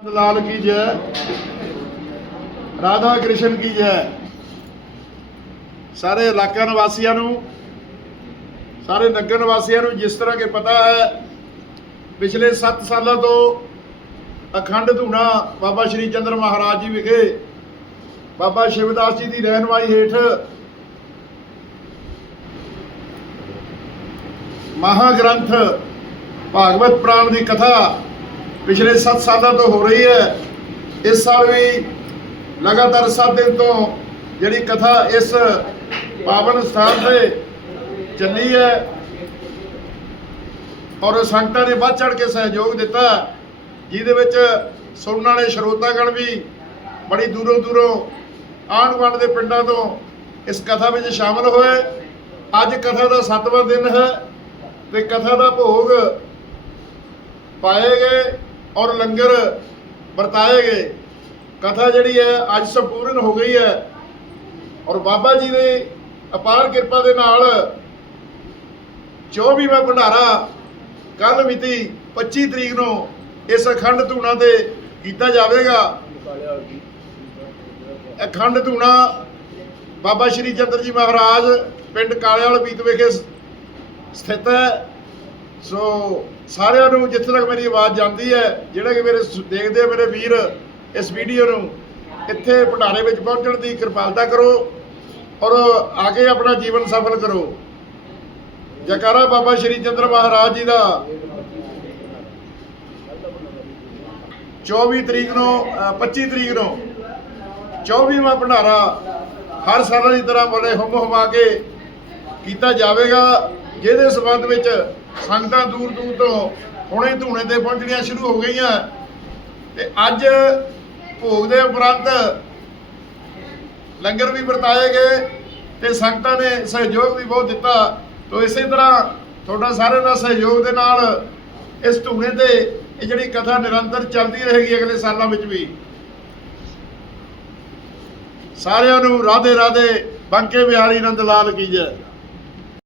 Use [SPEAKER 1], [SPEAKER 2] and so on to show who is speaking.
[SPEAKER 1] ਲਾਲ ਕੀ ਜੈ? ਰਾਧਾ ਕ੍ਰਿਸ਼ਨ ਕੀ ਜੈ? ਸਾਰੇ ਇਲਾਕਾ ਨਿਵਾਸੀਆਂ ਨੂੰ, ਸਾਰੇ ਨਗਰ ਨਿਵਾਸੀਆਂ ਨੂੰ ਜਿਸ ਤਰ੍ਹਾਂ ਕਿ ਪਤਾ ਹੈ, ਪਿਛਲੇ 7 ਸਾਲਾਂ ਤੋਂ ਅਖੰਡ ਧੂਣਾ ਬਾਬਾ ਸ਼੍ਰੀ ਚੰਦਰ ਮਹਾਰਾਜ ਜੀ ਵਿਖੇ ਬਾਬਾ ਸ਼ਿਵਦਾਸ ਜੀ ਦੀ ਰਹਿਨਮਾਈ ਹੇਠ ਮਹਾਗ੍ਰੰਥ ਭਾਗਵਤ ਪ੍ਰਾਣ ਦੀ ਕਥਾ ਪਿਛਲੇ 7 ਸਾਲਾਂ ਤੋਂ ਹੋ ਰਹੀ ਹੈ। ਇਸ ਸਾਲ ਵੀ ਲਗਾਤਾਰ 7 ਦਿਨ ਤੋਂ ਜਿਹੜੀ ਕਥਾ ਇਸ ਪਾਵਨ ਸਥਾਨ ਤੇ ਚੱਲੀ ਹੈ ਔਰ ਸੰਗਤਾਂ ਨੇ ਵੱਧ ਚੜ ਕੇ ਸਹਿਯੋਗ ਦਿੱਤਾ, ਜਿਹਦੇ ਵਿੱਚ ਸੁਣਨ ਵਾਲੇ ਸਰੋਤਾਗਣ ਵੀ ਬੜੀ ਦੂਰੋਂ ਦੂਰੋਂ ਆਂਢ ਗੁਆਂਢ ਦੇ ਪਿੰਡਾਂ ਤੋਂ ਇਸ ਕਥਾ ਵਿੱਚ ਸ਼ਾਮਲ ਹੋਏ। ਅੱਜ ਕਥਾ ਦਾ 7ਵਾਂ ਦਿਨ ਹੈ ਤੇ ਕਥਾ ਦਾ ਭੋਗ ਪਾਏ ਗਏ। ਔਰ ਲੰਗਰ ਵਰਤਾਏ ਗਏ। ਕਥਾ ਜਿਹੜੀ ਹੈ, ਅੱਜ ਸੰਪੂਰਨ ਹੋ ਗਈ ਹੈ। ਔਰ ਬਾਬਾ ਜੀ ਦੀ ਅਪਾਰ ਕਿਰਪਾ ਦੇ ਨਾਲ 24ਵਾਂ ਭੰਡਾਰਾ ਕੱਲ ਮਿਤੀ 25 ਤਰੀਕ ਨੂੰ ਇਸ ਅਖੰਡ ਧੂਣਾ ਤੇ ਕੀਤਾ ਜਾਵੇਗਾ। ਅਖੰਡ ਧੂਣਾ ਬਾਬਾ ਸ਼੍ਰੀ ਚੰਦਰ ਜੀ ਮਹਾਰਾਜ ਪਿੰਡ ਕਾਲਿਆਲ ਬੀਤ ਵਿਖੇ ਸਥਿਤ ਹੈ। ਸੋ ਸਾਰਿਆਂ ਨੂੰ ਜਿੱਥੇ ਤੱਕ ਮੇਰੀ ਆਵਾਜ਼ ਜਾਂਦੀ ਹੈ ਜਿਹੜੇ ਕਿ ਮੇਰੇ ਦੇਖਦੇ ਆ ਮੇਰੇ ਵੀਰ ਇਸ ਵੀਡੀਓ ਨੂੰ ਇੱਥੇ ਭੰਡਾਰੇ ਵਿੱਚ ਪਹੁੰਚਣ ਦੀ ਕਿਰਪਾਲਤਾ ਕਰੋ ਔਰ ਆ ਕੇ ਆਪਣਾ ਜੀਵਨ ਸਫਲ ਕਰੋ। ਜੈਕਾਰਾ ਬਾਬਾ ਸ਼੍ਰੀ ਚੰਦਰ ਮਹਾਰਾਜ ਜੀ ਦਾ 24 ਤਰੀਕ ਨੂੰ ਅ, 25 ਤਰੀਕ ਨੂੰ 24ਵਾਂ ਭੰਡਾਰਾ ਹਰ ਸਾਲ ਦੀ ਤਰ੍ਹਾਂ ਬੜੇ ਹੁਮ ਹੁਮਾ ਕੇ ਕੀਤਾ ਜਾਵੇਗਾ ਜਿਹਦੇ ਸਬੰਧ ਵਿੱਚ ਸੰਗਤਾਂ ਦੂਰ ਦੂਰ ਤੋਂ ਹੁਣੇ ਧੂਣੇ ਤੇ ਪਹੁੰਚਣੀਆਂ ਸ਼ੁਰੂ ਹੋ ਗਈਆਂ। ਤੇ ਅੱਜ ਭੋਗ ਦੇ ਉਪਰੰਤ ਲੰਗਰ ਵੀ ਵਰਤਾਏ ਗਏ ਤੇ ਸੰਗਤਾਂ ਨੇ ਸਹਿਯੋਗ ਵੀ ਬਹੁਤ ਦਿੱਤਾ। ਤੋ ਇਸੇ ਤਰ੍ਹਾਂ ਤੁਹਾਡਾ ਸਾਰਿਆਂ ਦਾ ਸਹਿਯੋਗ ਦੇ ਨਾਲ ਇਸ ਧੂਣੇ ਤੇ ਇਹ ਜਿਹੜੀ ਕਥਾ ਨਿਰੰਤਰ ਚੱਲਦੀ ਰਹੇਗੀ ਅਗਲੇ ਸਾਲਾਂ ਵਿੱਚ ਵੀ। ਸਾਰਿਆਂ ਨੂੰ ਰਾਧੇ ਰਾਧੇ ਬੰਕੇ ਬਿਹਾਰੀ ਨੰਦ ਲਾਲ ਕੀ ਜੈ।